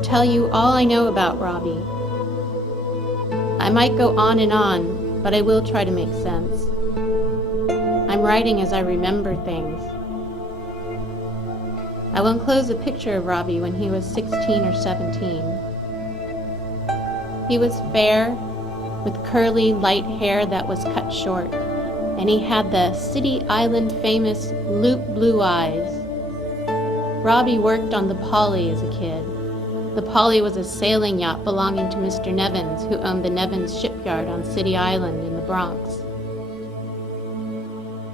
will tell you all I know about Robbie. I might go on, but I will try to make sense. I'm writing as I remember things. I will enclose a picture of Robbie when he was 16 or 17. He was fair, with curly, light hair that was cut short, and he had the City Island famous Leupp blue eyes. Robbie worked on the Polly as a kid. The Polly was a sailing yacht belonging to Mr. Nevins, who owned the Nevins shipyard on City Island in the Bronx.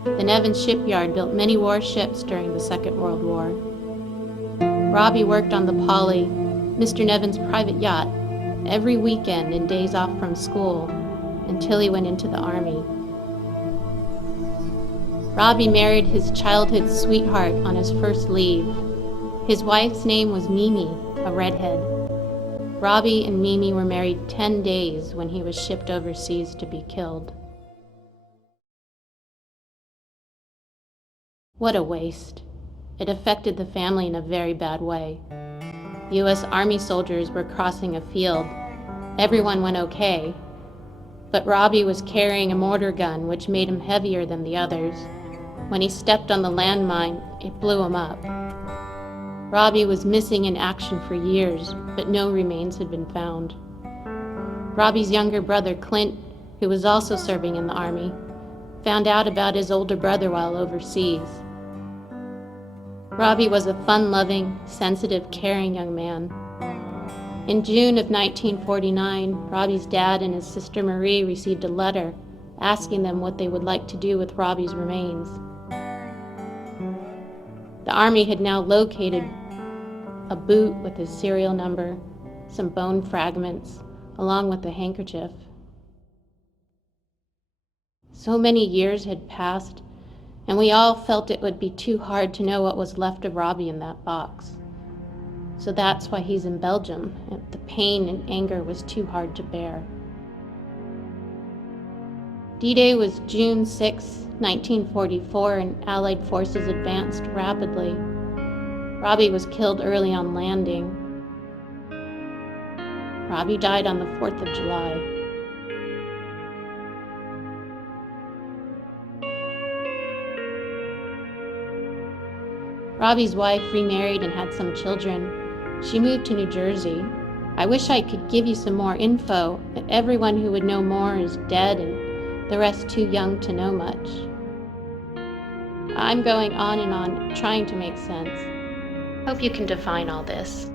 The Nevins shipyard built many warships during the Second World War. Robbie worked on the Polly, Mr. Nevins' private yacht, every weekend and days off from school until he went into the Army. Robbie married his childhood sweetheart on his first leave. His wife's name was Mimi, a redhead. Robbie and Mimi were married 10 days when he was shipped overseas to be killed. What a waste. It affected the family in a very bad way. U.S. Army soldiers were crossing a field. Everyone went okay, but Robbie was carrying a mortar gun which made him heavier than the others. When he stepped on the landmine, it blew him up. Robbie was missing in action for years, but no remains had been found. Robbie's younger brother, Clint, who was also serving in the Army, found out about his older brother while overseas. Robbie was a fun-loving, sensitive, caring young man. In June of 1949, Robbie's dad and his sister Marie received a letter asking them what they would like to do with Robbie's remains. The Army had now located a boot with his serial number, some bone fragments, along with a handkerchief. So many years had passed, and we all felt it would be too hard to know what was left of Robbie in that box. So that's why he's in Belgium, and the pain and anger was too hard to bear. D-Day was June 6, 1944, and Allied forces advanced rapidly. Robbie was killed early on landing. Robbie died on the 4th of July. Robbie's wife remarried and had some children. She moved to New Jersey. I wish I could give you some more info, but everyone who would know more is dead and the rest too young to know much. I'm going on, trying to make sense. Hope you can define all this.